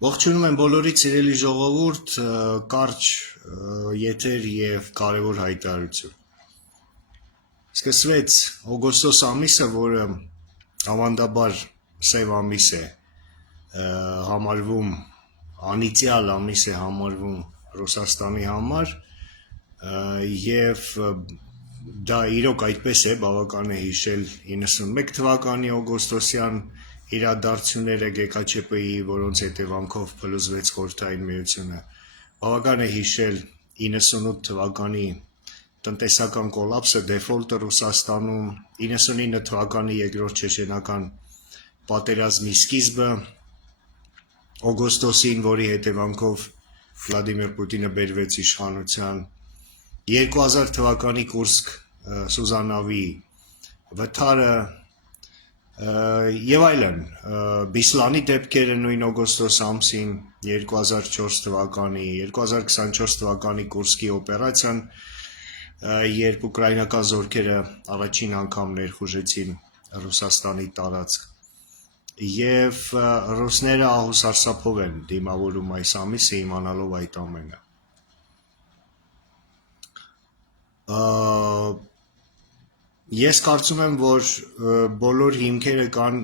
Ողջունում եմ բոլորիդ սիրելի ժողովուրդ, կարճ եթեր եւ կարևոր հայտարարություն։ Սկսվեց օգոստոս ամիսը, որը ավանդաբար սև ամիս է, համարվում անիծյալ ամիս է համարվում Ռուսաստանի համար, եւ դա իրոք այդպես է, բավական է հիշել 91 թվականի օգոստոսյան իրադարձությունները ԳԿՉՊ-ի, որոնց հետևանքով փլուզվեց Խորհրդային Միությունը, բավական է հիշել 98 թվականի տնտեսական կոլապսը, դեֆոլտը Ռուսաստանում, 99 թվականի երկրորդ չեչենական պատերազմի սկիզբը, օգոստոսին, որի հետևանքով Վլադիմիր Պուտինը բերվեց իշխանության, 2000 թվականի Կուրսկ Սուզանավի վթարը եւ այլն, Բիսլանի դեպքերը նույն օգոստոս ամսին 2004 թվականի, 2024 թվականի Կուրսկի օպերացիան, երբ ուկրաինական զորքերը առաջին անգամ ներխուժեցին Ռուսաստանի տարածք, եւ ռուսները ահուսարսափով են դիմավորում այս ամիսը իմանալով այդ ամենը։ Ես կարծում եմ, որ բոլոր հիմքերը կան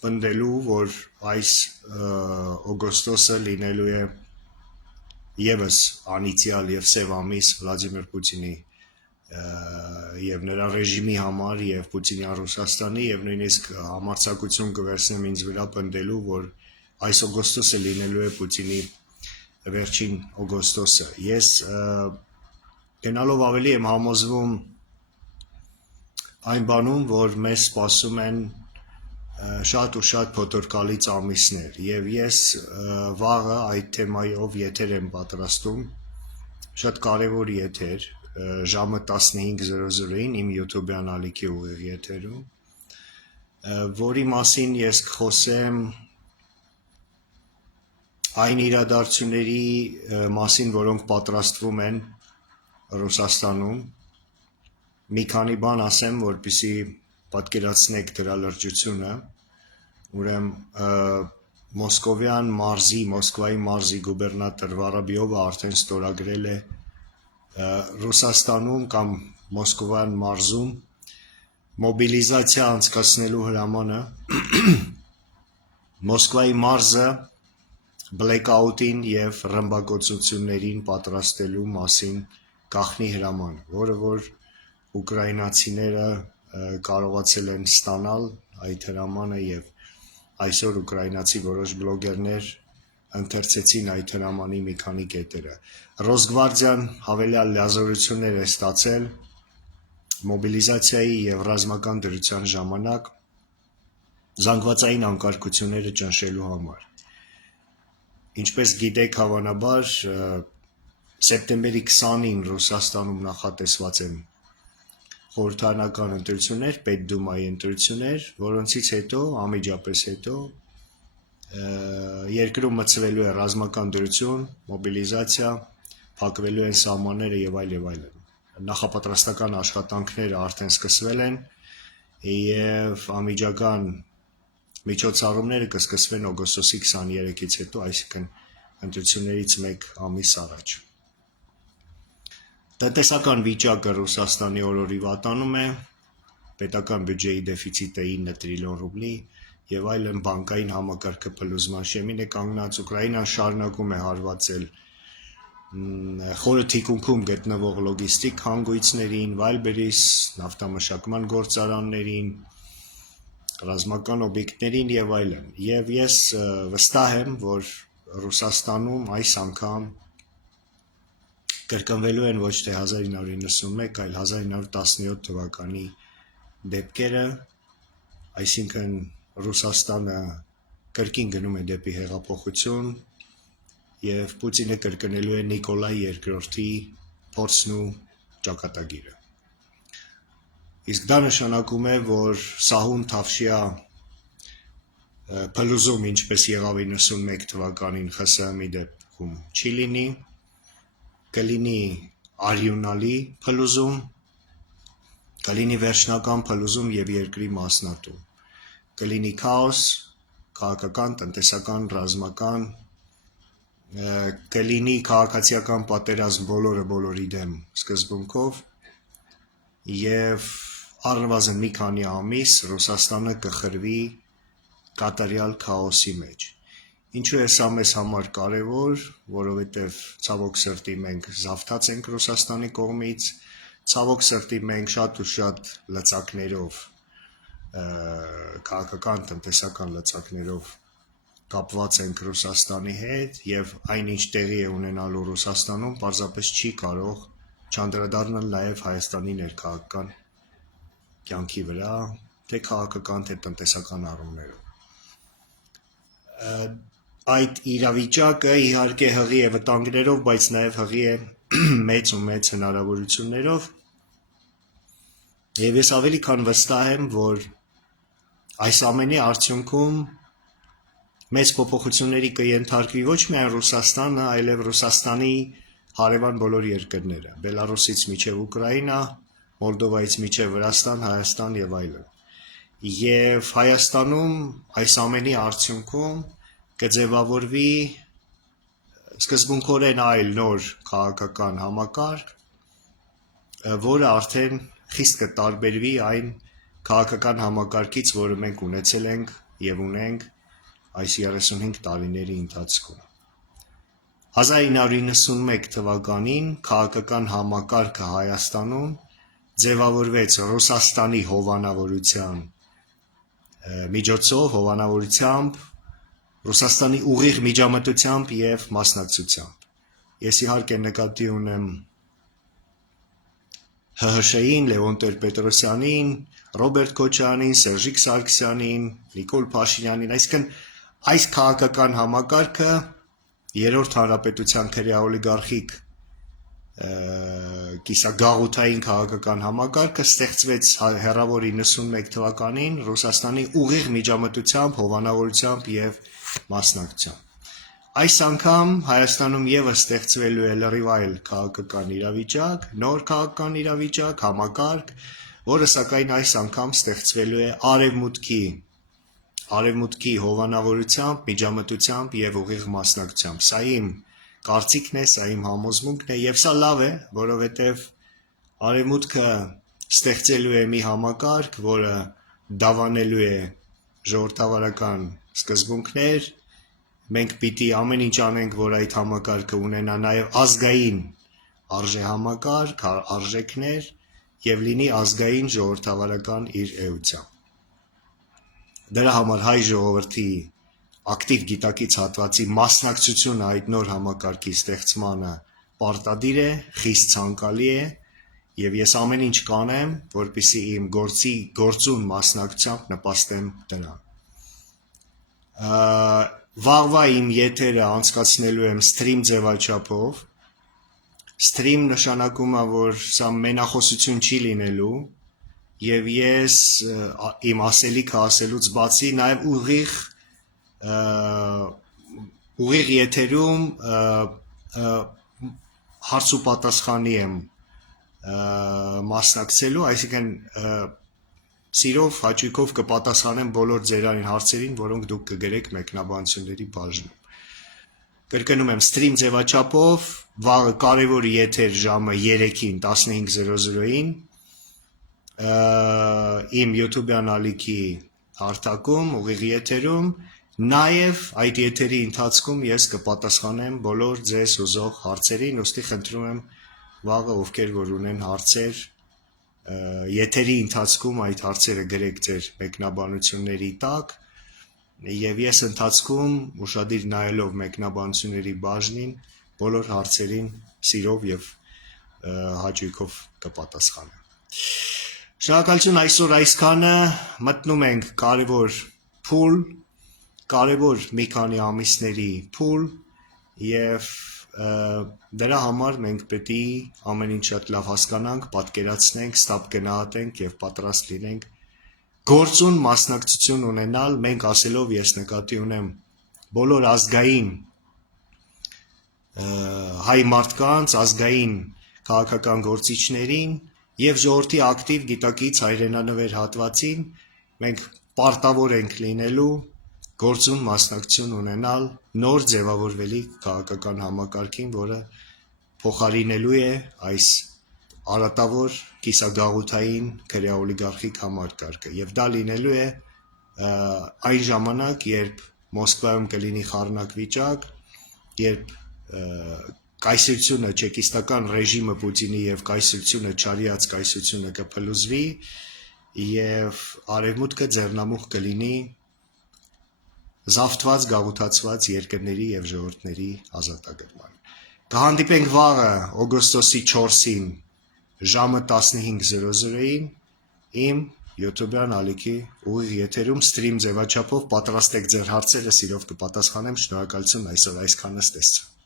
պնդելու, որ այս օգոստոսը լինելու է եւս անիծյալ եւ սև ամիս Վլադիմիր Պուտինի եւ նրա ռեժիմի համար եւ Պուտինյան Ռուսաստանի եւ նույնիսկ համարձակություն կվերցնեմ ինձ վրա պնդելու, որ այս օգոստոսը լինելու է Պուտինի վերջին օգոստոսը։ Ես գնալով ավելի եմ համոզվում այն բանում, որ մեզ սպասում են շատ ու շատ փոթորկալից ամիսներ, եւ ես վաղը այդ թեմայով եթեր եմ պատրաստում, շատ կարևոր եթեր, ժամը 15:00-ին իմ YouTube-յան ալիքի ուղիղ եթերում, որի մասին ես կխոսեմ այն իրադարձությունների մասին, որոնք պատրաստվում են Ռուսաստանում, մի քանի բան ասեմ, որպեսզի պատկերացնեք դրա լրջությունը, ուրեմն Մոսկվայի մարզի գուբերնատոր Վարաբիովը արդեն ստորագրել է Ռուսաստանում կամ Մոսկվյան մարզում մոբիլիզացիա անցկացնելու հրամանը, Մոսկվայի մարզը բլեքաուտին եւ ռմբակոծություններին պատրաստելու մասին գաղտնի հրաման, որը որ ուկրաինացիները կարողացել են ստանալ այդ հրամանը եւ այսօր ուկրաինացի որոշ բլոգերներ ընթերցեցին այդ հրամանի մի քանի կետերը։ Ռոսգվարդիան հավելյալ լիազորություններ է ստացել մոբիլիզացիայի եւ ռազմական դրության ժամանակ զանգվածային անկարգությունները ճնշելու համար։ Ինչպես գիտեք, հավանաբար սեպտեմբերի 20-ին Ռուսաստանում նախատեսված են խորհրդարանական ընտրություններ, Պետդումայի ընտրություններ, որոնցից հետո, անմիջապես հետո երկրում մտցվելու է ռազմական դրություն, մոբիլիզացիա, փակվելու են սահմանները եւ այլն։ Նախապատրաստական աշխատանքները արդեն սկսվել են եւ անմիջական միջոցառումները կսկսվեն օգոստոսի 23-ից հետո, այսինքն ընտրություններից մեկ ամիս առաջ։ Տնտեսական վիճակը Ռուսաստանի օրորի վատանում է, պետական բյուջեի դեֆիցիտը 9 տրիլիոն ռուբլի եւ այլն, բանկային համակարգը փլուզման շեմին է կանգնած, Ուկրաինան շարունակում է հարվածել խորը թիկունքում գտնվող լոգիստիկ հանգույցներին, Վայլբերիս նավթամշակման գործարաններին, ռազմական օբյեկտներին եւ այլն։ Եվ ես վստահ եմ, որ Ռուսաստանում այս անգամ կրկնվելու են ոչ թե 1991, այլ 1917 թվականի դեպքերը, այսինքն Ռուսաստանը կրկին գնում է դեպի հեղափոխություն եւ Պուտինը կրկնելու է Նիկոլայ II-ի փորձն ու ճակատագիրը։ Իսկ դա նշանակում է, որ սահուն թավշյա փլուզում, ինչպես եղավ 91 թվականին ԽՍՀՄ-ի դեպքում, չի լինի, կլինի արյունալի փլուզում, կլինի վերջնական փլուզում եւ երկրի մասնատում, կլինի քաոս, քաղաքական, տնտեսական, ռազմական, կլինի քաղաքացիական պատերազմ բոլորի դեմ սկզբունքով եւ առնվազն մի քանի ամիս Ռուսաստանը կխրվի կատարյալ քաոսի մեջ։ Ինչու է սա մեզ համար կարևոր, որովհետև ցավոք սրտի մենք զավթած ենք Ռուսաստանի կողմից, ցավոք սրտի մենք շատ ու շատ լծակներով, քաղաքական, տնտեսական լծակներով կապված ենք Ռուսաստանի հետ եւ այնինչ տեղի է ունենալու Ռուսաստանում պարզապես չի կարող չանդրադառնալ նաեւ Հայաստանի ներքաղաքական կյանքի վրա, թե քաղաքական, թե տնտեսական առումներով։ Այդ իրավիճակը իհարկե հղի է վտանգներով, բայց նաև հղի է մեծ ու մեծ հնարավորություններով եւ ես ավելի քան վստահ եմ, որ այս ամենի արդյունքում մեծ փոփոխությունների կենթարկվի ոչ միայն Ռուսաստանը, այլև Ռուսաստանի հարևան բոլոր երկրները, Բելարուսից մինչև Ուկրաինա, Մոլդովայից մինչև Վրաստան, Հայաստան եւ այլն։ Եվ Հայաստանում այս ամենի արդյունքում կձևավորվի սկզբունքորեն այլ նոր քաղաքական համակարգ, որը արդեն խիստ կտարբերվի այն քաղաքական համակարգից, որը մենք ունեցել ենք եւ ունենք այս 35 տարիների ընթացքում։ 1991 թվականին քաղաքական համակարգը Հայաստանում ձևավորվեց Ռուսաստանի հովանավորության միջոցով, հովանավորությամբ, Ռուսաստանի ուղիղ միջամտությամբ եւ մասնակցությամբ։ Ես իհարկե նկատի ունեմ ՀՀՇ-ին, Լևոն Տեր-Պետրոսյանին, Ռոբերտ Քոչարյանին, Սերժիկ Սարգսյանին, Նիկոլ Փաշինյանին, այսինքն այս քաղաքական համակարգը երրորդ հանրապետության քրեաօլիգարխիկ կիսագաղութային քաղաքական համակարգը ստեղծվեց հեռավոր 91 թվականին Ռուսաստանի ուղիղ միջամտությամբ, հովանավորությամբ եւ մասնակցությամբ։ Այս անգամ Հայաստանում եւս ստեղծվելու է լրիվ այլ քաղաքական իրավիճակ, նոր քաղաքական իրավիճակ, համակարգ, որը սակայն այս անգամ ստեղծվելու է արևմուտքի հովանավորությամբ, միջամտությամբ եւ ուղիղ մասնակցությամբ։ Սա իմ կարծիքն է, սա իմ համոզմունքն է եւ սա լավ է, որովհետեւ արևմուտքը ստեղծելու է մի համակարգ, որը դավանելու է ժողովրդավարական սկզբունքներ, մենք պիտի ամեն ինչ անենք, որ այդ համակարգը ունենա նաեւ ազգային արժեհամակարգ, արժեքներ եւ լինի ազգային ժողովրդավարական իր էությամբ։ Դրա համար հայ ժողովրդի ակտիվ գիտակից հատվածի մասնակցությունը այդ նոր համակարգի ստեղծմանը պարտադիր է, խիստ ցանկալի է եւ ես ամեն ինչ կանեմ, որպեսզի իմ գործուն մասնակցությամբ նպաստեմ դրան։ Վաղվա իմ եթերը անցկացնելու եմ սթրիմ ձևաչափով։ Սթրիմ նշանակում է, որ սա մենախոսություն չի լինելու եւ ես իմ ասելիքը ասելուց բացի նաեւ ուղիղ եթերում հարց ու պատասխանի եմ մասնակցելու, այսինքն սիրով, հաճույքով կպատասխանեմ բոլոր ձեր հարցերին, որոնք դուք կգրեք մեկնաբանությունների բաժնում։ Կրկնում եմ, սթրիմ ձևաչափով վաղը կարևոր եթեր ժամը 3-ին 15:00-ին իմ YouTube-յան ալիքի հարթակում, ուղիղ եթերում, նաև այդ եթերի ընթացքում ես կպատասխանեմ բոլոր ձեզ ուզող հարցերին, ուստի խնդրում եմ վաղը ովքեր որ ունեն հարցեր, եթերի ընթացքում այդ հարցերը գրեք ձեր մեկնաբանությունների տակ, եւ ես ընթացքում ուշադիր նայելով մեկնաբանությունների բաժնին բոլոր հարցերին սիրով եւ հաճույքով կպատասխանեմ։ Շնորհակալություն այսօր այսքանը, մտնում ենք կարևոր փուլ, կարևոր մի քանի ամիսների փուլ եւ դրա համար մենք պետք է ամեն ինչ շատ լավ հասկանանք, պատկերացնենք, ստապ գնահատենք եւ պատրաստ լինենք գործուն մասնակցություն ունենալ, մենք ասելով ես նկատի ունեմ բոլոր ազգային հայ մարդկանց, ազգային քաղաքական գործիչներին եւ ժողովրդի ակտիվ գիտակից հայրենանվեր հատվածին, մենք պարտավոր ենք լինելու գործում մասնակցություն ունենալ նոր ձևավորվելի քաղաքական համակարգին, որը փոխարինելու է այս արատավոր կիսագաղութային քրեաօլիգարխիկ համակարգը, եւ դա լինելու է այն ժամանակ, երբ Մոսկվայում կլինի խառնակ վիճակ, երբ կայսրությունը, չեկիստական ռեժիմը Պուտինի եւ կայսրությունը, չարիած կայսրությունը կփլուզվի եւ արևմուտքը ձեռնամուխ կլինի զավթված, գաղութացված երկրների եւ ժողովուրդների ազատագրման։ Կհանդիպենք վաղը օգոստոսի 4-ին ժամը 15:00-ին իմ YouTube-յան ալիքի ուղիղ եթերում սթրիմ ձևաչափով պատրաստեք ձեր հարցերը, սիրով կպատասխանեմ, շնորհակալություն այսօր այսքանը ստեսցրու։